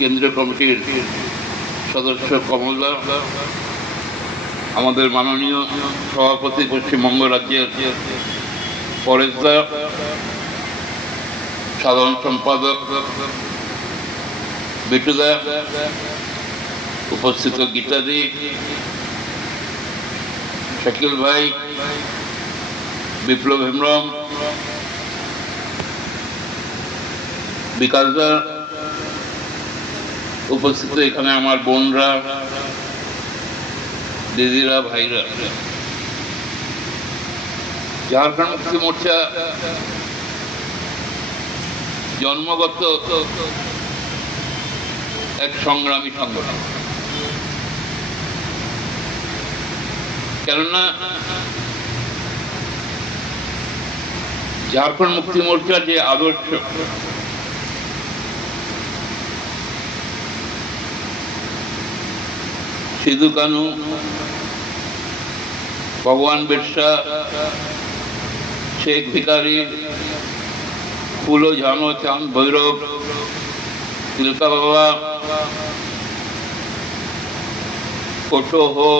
কেন্দ্রীয় কমিটির সদস্য কমলদা, আমাদের মাননীয় সভাপতি পশ্চিমবঙ্গ রাজ্যের পরেশদা, সাধারণ সম্পাদক বিটুদা, উপস্থিত গীতাদি, শাকিল ভাই, বিপ্লব হেমব্রম, বিকাশদা, উপস্থিত এখানে আমার বোনরা, দিদিরা, ভাইরা। ঝাড়খণ্ড মুক্তি মোর্চা জন্মগত এক সংগ্রামী সংগঠন। কেননা ঝাড়খণ্ড মুক্তি মোর্চার যে আদর্শ, সিধু কানু, ভগবান বিরসা, শেখ ভিকারি, ফুলো ঝানো, চাঁদ ভৈরব, তিলকা বাবা, কোটো হো,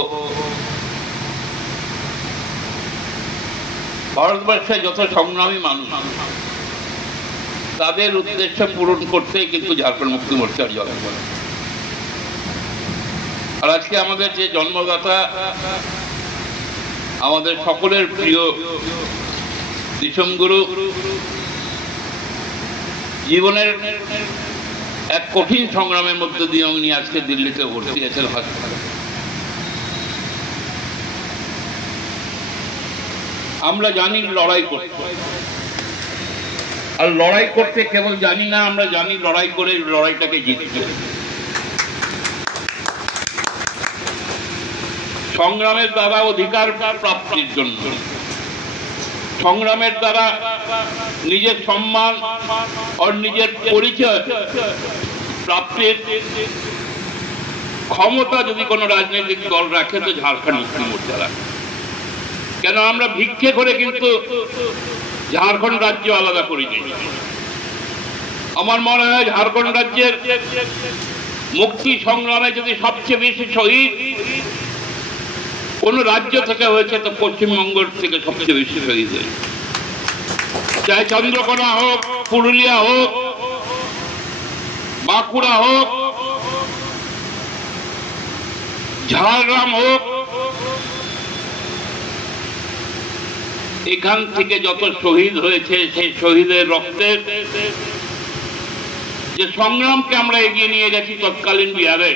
ভারতবর্ষে যত সংগ্রামী মানুষ, তাদের উদ্দেশ্য পূরণ করতে কিন্তু ঝাড়খণ্ড মুক্তি মোর্চার জন্ম। আর আজকে আমাদের যে জন্মদাতা, আমাদের সকলের প্রিয় দিশমগুরু, জীবনের এক কঠিন সংগ্রামের মধ্যে দিয়ে উনি আজকে দিল্লিতে ভর্তি আছেন হাসপাতালে। আমরা জানি লড়াই করতে, আর লড়াই করতে কেবল জানি না, আমরা জানি লড়াই করে লড়াইটাকে জিততে। সংগ্রামের দ্বারা অধিকার প্রাপ্তির জন্য, সংগ্রামের দ্বারা নিজের সম্মান ও নিজের পরিচয় প্রাপ্তির ক্ষমতা যদি কোনো রাজনৈতিক দল রাখে তো ঝাড়খণ্ড মুক্তি মোর্চা রাখে। কেন আমরা ভিক্ষে করে কিন্তু ঝাড়খণ্ড রাজ্য আলাদা করিনি। আমার মনে হয় ঝাড়খণ্ড রাজ্যের মুক্তি সংগ্রামে যদি সবচেয়ে বেশি শহীদ কোন রাজ্য থেকে হয়েছে তো পশ্চিমবঙ্গ থেকে সবচেয়ে বেশি শহীদ হয়েছে। চাই চন্দ্রকোনা হোক, পুরুলিয়া হোক, বাঁকুড়া হোক, ঝাড়গ্রাম হোক, এখান থেকে যত শহীদ হয়েছে সেই শহীদের রক্তের যে সংগ্রামকে আমরা এগিয়ে নিয়ে গেছি তৎকালীন বিহারে,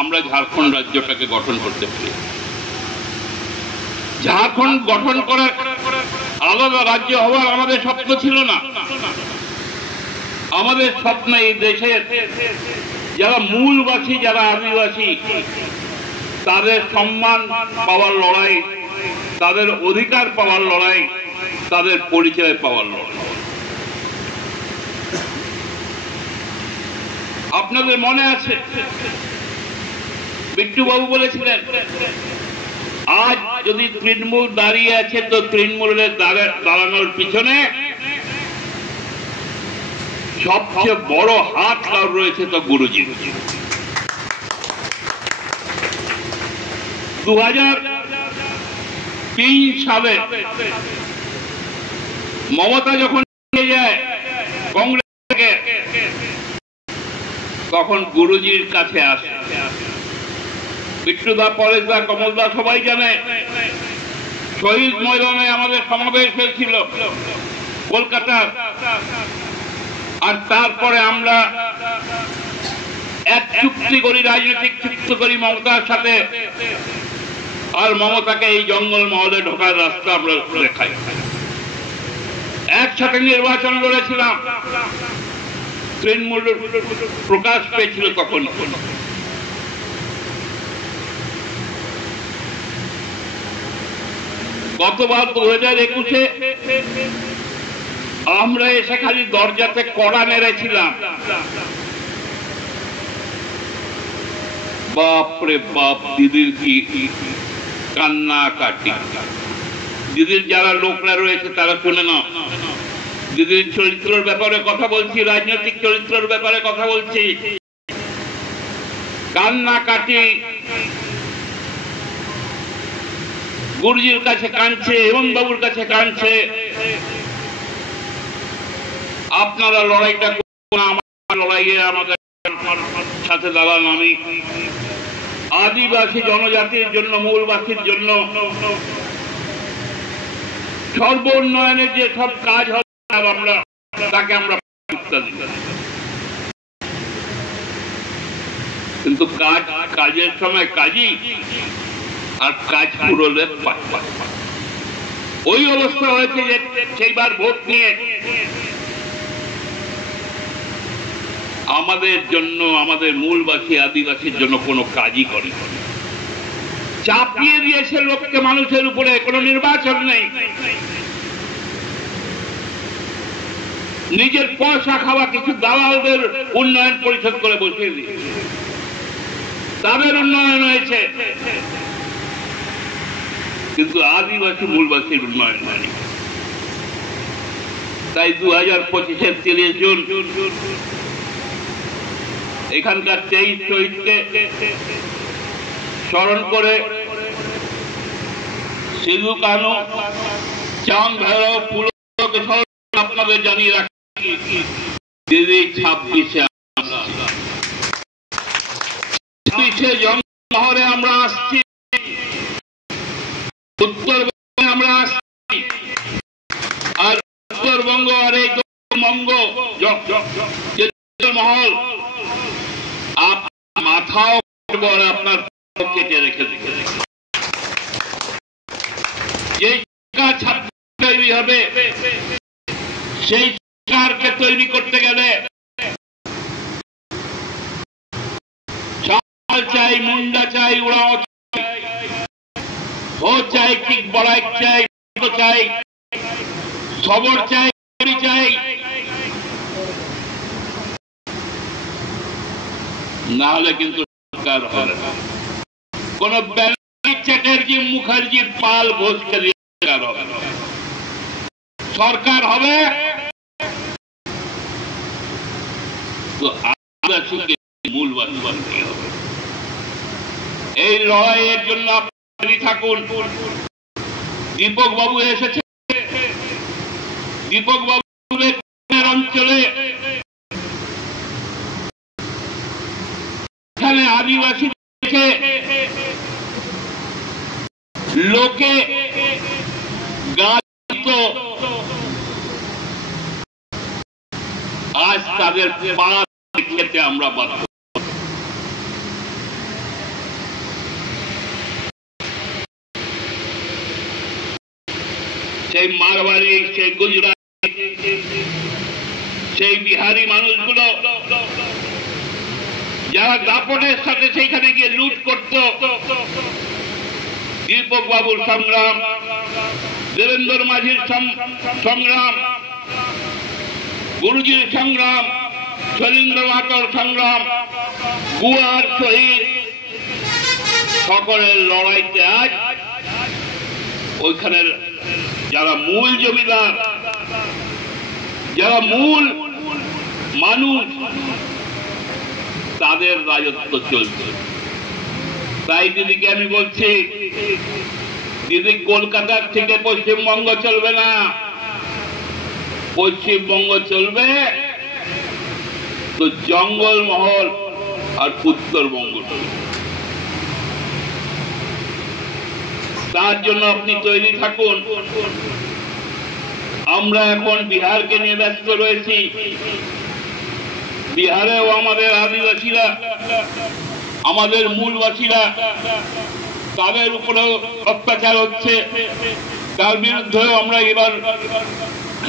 আমরা ঝাড়খণ্ড রাজ্যটাকে গঠন করতে পারি। ঝাড়খণ্ড গঠন করার আলাদা রাজ্য হওয়ার আমাদের স্বপ্ন ছিল না। আমাদের স্বপ্ন এই দেশের যারা মূলবাসী, যারা আদিবাসী, তাদের সম্মান পাওয়ার লড়াই, তাদের অধিকার পাওয়ার লড়াই, তাদের পরিচয় পাওয়ার লড়াই। আপনাদের মনে আছে বিট্টুবাবু বলেছিলেন, আজ যদি তৃণমূল দাঁড়িয়ে আছে তো তৃণমূলের দাঁড়ানোর পিছনে সবচেয়ে বড় হাত কার রয়েছে তো গুরুজি। 2003 সালে মমতা যখন যায় কংগ্রেস থেকে, তখন গুরুজির কাছে আসে। বিট্টুদা, পরেশদা, কমলদা সবাই জানে শহীদ ময়দানে আমাদের সমাবেশ হয়েছিল কলকাতা। আর তারপরে আমরা এক চুক্তি করি, রাজনৈতিক চুক্তি করি মমতার সাথে, আর মমতাকে এই জঙ্গল মহলে ঢোকার রাস্তা আমরা দেখাই। একসাথে নির্বাচন লড়েছিলাম, তৃণমূল প্রকাশ পেয়েছিল তখন। গতবার 2021-এ আমরা এসে খালি দরজাতে কড়া নেড়েছিলাম। বাপরে বাপ, দিদির কি কান্না কাটি। দিদির যারা লোকরা রয়েছে তারা শুনে না, দিদির চরিত্রের ব্যাপারে কথা বলছি, রাজনৈতিক চরিত্রের ব্যাপারে কথা বলছি। কান্না কাটি, গুরুজির কাছে কাঁদছে, হেমন্ত বাবুর কাছে কাঁদছে। আপনারা লড়াইটা করুন, আমার লড়াইয়ে আমাদের সাথে দাঁড়ান। আমি আদিবাসী জনজাতির জন্য, মূলবাসীর জন্য সর্ব উন্নয়নের যে সব কাজ হবে আমরা তাকে আমরা কিন্তু কাজের সময় কাজই, আর কাজ পুরোলে ওই অবস্থা হয়েছে যে সেইবার ভোট নিয়ে আমাদের জন্য, আমাদের মূলবাসী আদিবাসীর জন্য কোনো কাজই করে, চাপিয়ে দিয়েছে লোককে মানুষের উপরে। কোনো নির্বাচন নেই, নিজের পয়সা খাওয়া কিছু দালালদের উন্নয়ন পরিশোধ করে বসিয়ে দিয়েছে, তাদের উন্নয়ন হয়েছে, কিন্তু আদিবাসী মূলবাসীর উন্নয়ন হয়নি। তাই 2025-এর 30 জুন এখানকার 23 শহীদকে স্মরণ করে সিধু কানু, চাঁদ ভৈরব, ফুলকে আপনাদের জানিয়ে রাখি, দিদি 26-এ জনশহরে আমরা আসছি, উত্তরবঙ্গে আমরা আসছি, আর উত্তরবঙ্গ আর এই বঙ্গ মহল মাথাও আপনার কেটে রেখে যে তৈরি হবে, সেই সরকারকে তৈরি করতে গেলে চাল চাই, মুন্ডা চাই, উড়াও চাই, हो चाहे किक बड़ाई चाहे चाहे खबर चाहे चाहे ना हले किन्तु सरकार হবে না। কোন চ্যাটার্জি মুখার্জি পাল ঘোষ के सरकार হবে তো আদিবাসীকে মূলবাসী বানাতে হবে। এই লড়াইয়ের জন্য আপনারা থাকুন। দীপক বাবু এসেছে, দীপক বাবু অঞ্চলে এখানে আদিবাসী লোকে গালিত, আজ তাদের পাত খেতে আমরা বাধ্য। সেই মারওয়ারি, সেই গুজরাটি, সেই বিহারি মানুষগুলো যারা দাপটের সাথে সেইখানে গিয়ে লুট করত, দীপক বাবুর সংগ্রাম, দেবেন্দ্র মাঝির সংগ্রাম, গুরুজির সংগ্রাম, শৈলেন্দ্র মাহাতোর সংগ্রাম, গুয়ার শহীদ সকলের লড়াইতে আজ ওইখানের যারা মূল জমিদার, যারা মূল মানুষ, তাদের রাজত্ব চলছে। তাই দিদিকে আমি বলছি, দিদি কলকাতার থেকে পশ্চিমবঙ্গ চলবে না, পশ্চিমবঙ্গ চলবে তো জঙ্গলমহল আর উত্তরবঙ্গ চলবে। তার জন্য আপনি তৈরি থাকুন। আমরা এখন বিহারকে নিয়ে ব্যস্ত রয়েছি। বিহারেও আমাদের আদিবাসীরা, আমাদের মূলবাসীরা, তাদের উপরেও অত্যাচার হচ্ছে, তার বিরুদ্ধেও আমরা এবার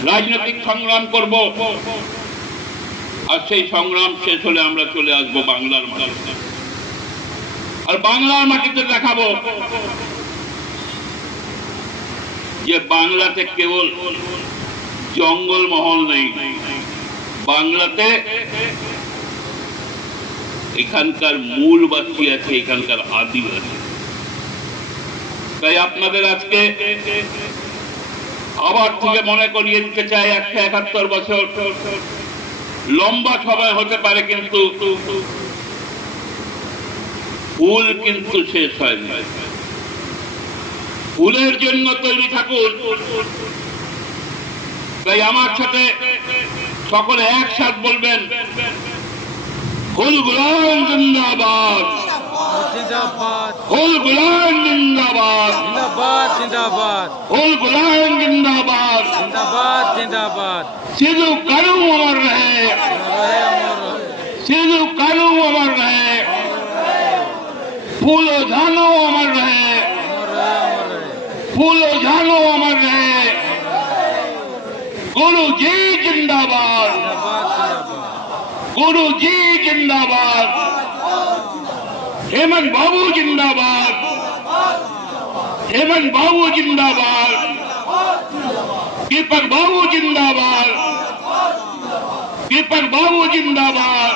রাজনৈতিক সংগ্রাম করব। আর সেই সংগ্রাম শেষ হলে আমরা চলে আসবো বাংলার মাটিতে, আর বাংলার মাটিতে দেখাবো যে বাংলাতে কেবল জঙ্গলমহল নেই, বাংলাতে এখানকার মূলবাসী আছে, এখানকার আদিবাসী। তাই আপনাদের আজকে আবার থেকে মনে করিয়ে দিতে চাই 171 বছর লম্বা সময় হতে পারে, কিন্তু ফুল কিন্তু শেষ হয়নি। ফুলের জন্য তৈরি থাকুন। তাই আমার সাথে সকলে একসাথে বলবেন, ফুল গুলাম জিন্দাবাদ, ফুল গুলাম জিন্দাবাদ, ফুল গুলাম জিন্দাবাদ, सिद्धू कानू अमर रहे, सिद्धू कानू अमर रहे, फूलो झानो अमर रहे, फूलो झानो अमर रहे। गुरु जी जिंदाबाद, गुरु जी जिंदाबाद, हेमंत बाबू जिंदाबाद, हेमंत बाबू जिंदाबाद, दीपक बाबू जिंदाबाद, दीपक बाबू जिंदाबाद,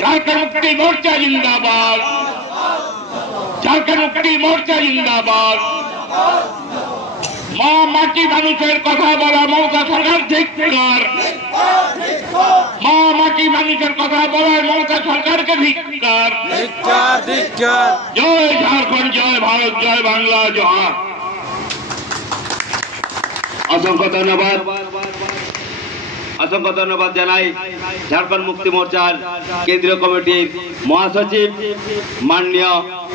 झारखंड मुक्ति मोर्चा जिंदाबाद, झारखंड मुक्ति मोर्चा जिंदाबाद। মা মাটি মানুষের কথা বলা মমতা সরকার ধিক্কার, মা মাটি মানুষের কথা বলা মমতা সরকারকে ধিক্কার। জয় ঝাড়খণ্ড, জয় ভারত, জয় বাংলা, জয়। असंख्य धन्यवाद, असंख्य धन्यवाद জানাই झारखंड मुक्ति मोर्चार केंद्रीय कमिटिर महासचिव माननीय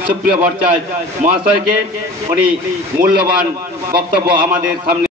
सुप्रिय भट्टाचार्य महाशय के। उनी मूल्यवान बक्तव्य हमारे सामने